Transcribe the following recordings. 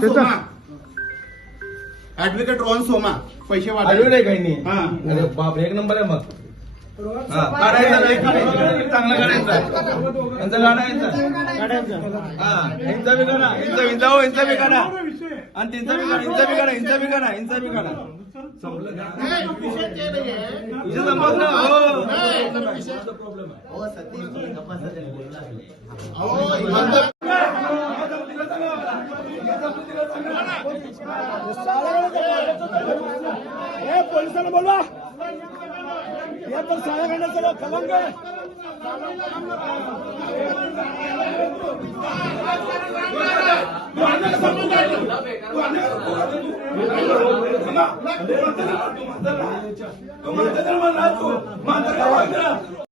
त्याचा- सोमा. ऍडव्होकेट रोहन सोमा. पैसे आहे काही नाही. हा. अरे बाप एक नंबर आहे मग. हा, काढायचा नाही, काढायचा. चांगला काढायचा. यांचा काढायचा हा. यांचा बी काढा यांचा यांचा हो यांचा बी काढा आणि त्यांचा बी काढा यांचा बी काढा यांचा बी काढा यांचा बी काढा संपलं का? संपला? हो. पोलिसांना बोलवा. हे पण साड्या घालण्याचं लोक खलंग तू मेंबर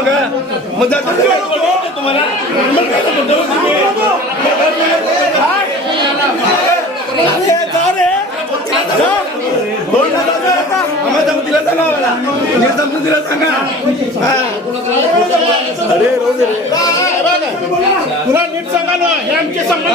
मग मग जातो तुम्हाला? अरे, तिला सांगा मला नीट समजून तिला सांगा हा तुला नीट सांगा ना. हे आमचे संबंध